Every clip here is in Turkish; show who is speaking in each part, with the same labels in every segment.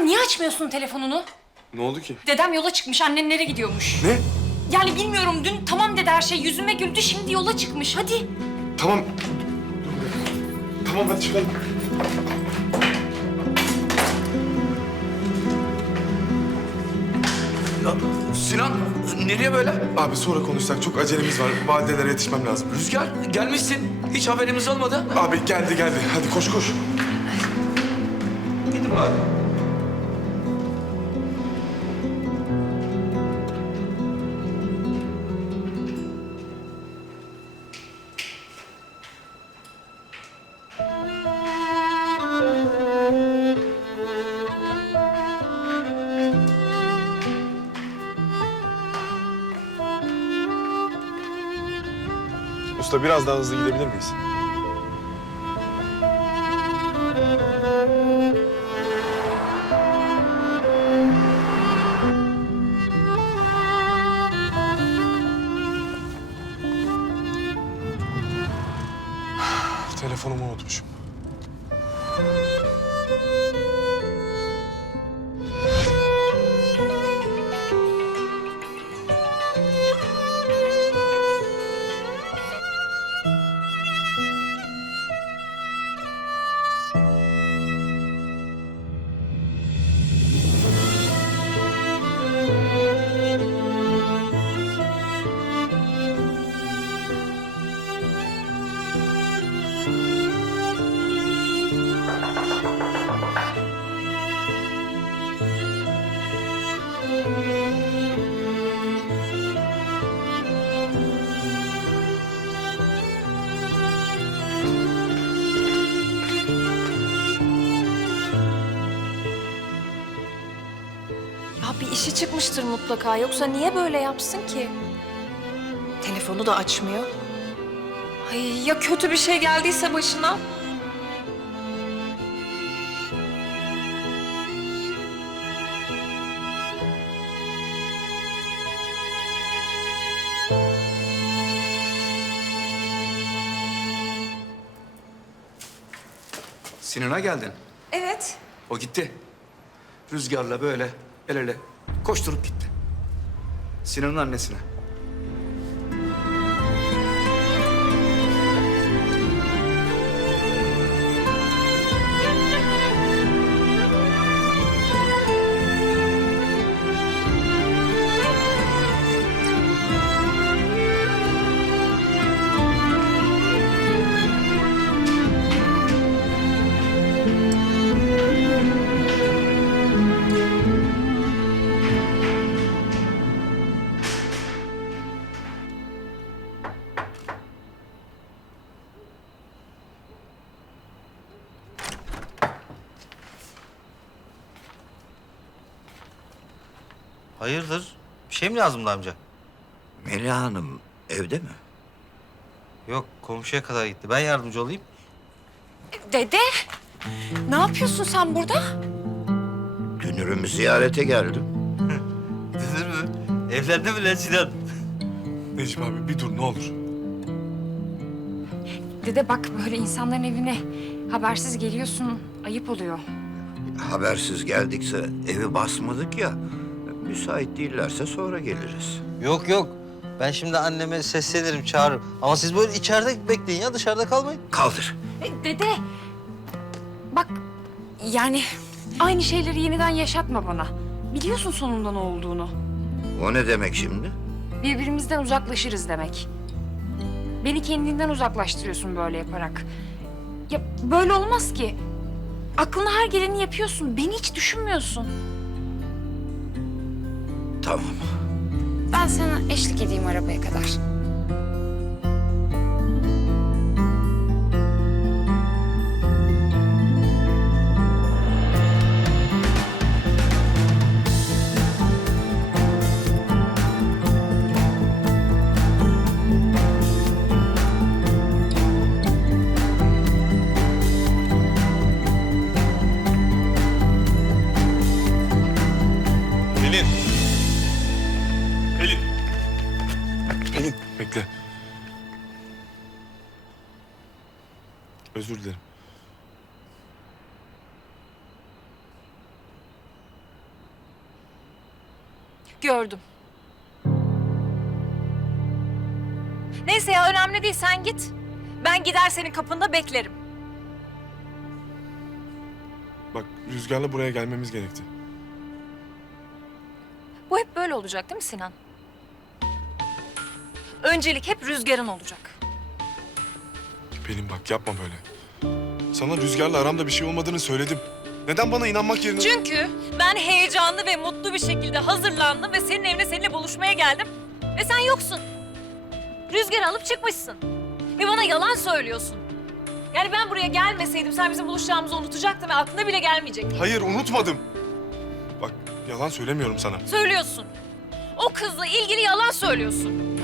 Speaker 1: Sinan niye açmıyorsun telefonunu? Ne oldu ki? Dedem yola çıkmış, annenlere gidiyormuş. Ne? Yani bilmiyorum, dün tamam dedi her şey, yüzüme güldü, şimdi yola çıkmış. Hadi.
Speaker 2: Tamam. Tamam hadi çıkalım.
Speaker 3: Ya, Sinan nereye böyle?
Speaker 2: Abi sonra konuşsak çok acelemiz var. Validelere yetişmem lazım.
Speaker 3: Rüzgar gelmişsin. Hiç haberimiz olmadı.
Speaker 2: Abi geldi geldi. Hadi koş koş.
Speaker 3: Gidin abi.
Speaker 2: Usta biraz daha hızlı gidebilir miyiz? Telefonumu unutmuşum.
Speaker 1: İşi çıkmıştır mutlaka. Yoksa niye böyle yapsın ki? Telefonu da açmıyor. Ay ya kötü bir şey geldiyse başına?
Speaker 4: Sinan'a geldin. Evet. O gitti. Rüzgarla böyle el ele koşturup gitti. Sinan'ın annesine.
Speaker 5: Hayırdır? Bir şey mi lazımdı amca?
Speaker 6: Melih Hanım evde mi?
Speaker 5: Yok komşuya kadar gitti. Ben yardımcı olayım.
Speaker 1: Dede, ne yapıyorsun sen burada?
Speaker 6: Dünürümü ziyarete geldim.
Speaker 5: Dünür mü? Evlendi mi lan Sinan?
Speaker 2: Necip abi bir dur ne olur.
Speaker 1: Dede bak böyle insanların evine habersiz geliyorsun, ayıp oluyor.
Speaker 6: Habersiz geldikse evi basmadık ya. Müsait değillerse sonra geliriz.
Speaker 5: Yok yok. Ben şimdi anneme seslenirim, çağırırım. Ama siz böyle içeride bekleyin ya dışarıda kalmayın.
Speaker 6: Kaldır.
Speaker 1: E, Dede, bak yani aynı şeyleri yeniden yaşatma bana. Biliyorsun sonunda ne olduğunu.
Speaker 6: O ne demek şimdi?
Speaker 1: Birbirimizden uzaklaşırız demek. Beni kendinden uzaklaştırıyorsun böyle yaparak. Ya böyle olmaz ki. Aklına her geleni yapıyorsun. Beni hiç düşünmüyorsun. Tamam. Ben sana eşlik edeyim arabaya kadar. Özür dilerim. Gördüm. Neyse ya önemli değil sen git. Ben gider senin kapında beklerim.
Speaker 2: Bak Rüzgar'la buraya gelmemiz gerekti.
Speaker 1: Bu hep böyle olacak değil mi Sinan? Öncelik hep rüzgarın olacak.
Speaker 2: Pelin bak yapma böyle. Sana Rüzgar'la aramda bir şey olmadığını söyledim. Neden bana inanmak yerine...
Speaker 1: Çünkü ben heyecanlı ve mutlu bir şekilde hazırlandım ve senin evine seninle buluşmaya geldim. Ve sen yoksun. Rüzgarı alıp çıkmışsın. Ve bana yalan söylüyorsun. Yani ben buraya gelmeseydim sen bizim buluşacağımızı unutacaktın ve aklına bile gelmeyecek.
Speaker 2: Hayır unutmadım. Bak yalan söylemiyorum sana.
Speaker 1: Söylüyorsun. O kızla ilgili yalan söylüyorsun.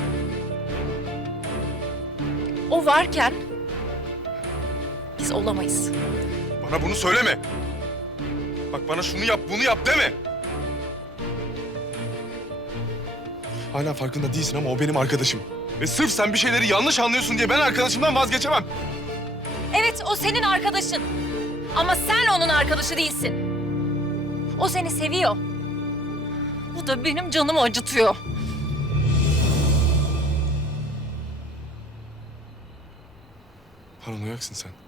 Speaker 1: O varken biz olamayız.
Speaker 2: Bana bunu söyleme. Bak bana şunu yap, bunu yap deme. Hala farkında değilsin ama o benim arkadaşım. Ve sırf sen bir şeyleri yanlış anlıyorsun diye ben arkadaşımdan vazgeçemem.
Speaker 1: Evet o senin arkadaşın. Ama sen onun arkadaşı değilsin. O seni seviyor. Bu da benim canımı acıtıyor.
Speaker 2: Paranoyaksın sen.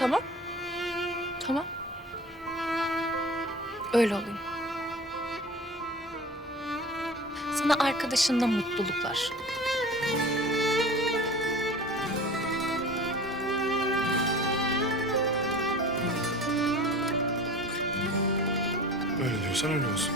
Speaker 1: Tamam. Tamam. Öyle olayım. Sana arkadaşınla mutluluklar.
Speaker 2: Öyle diyorsan öyle olsun.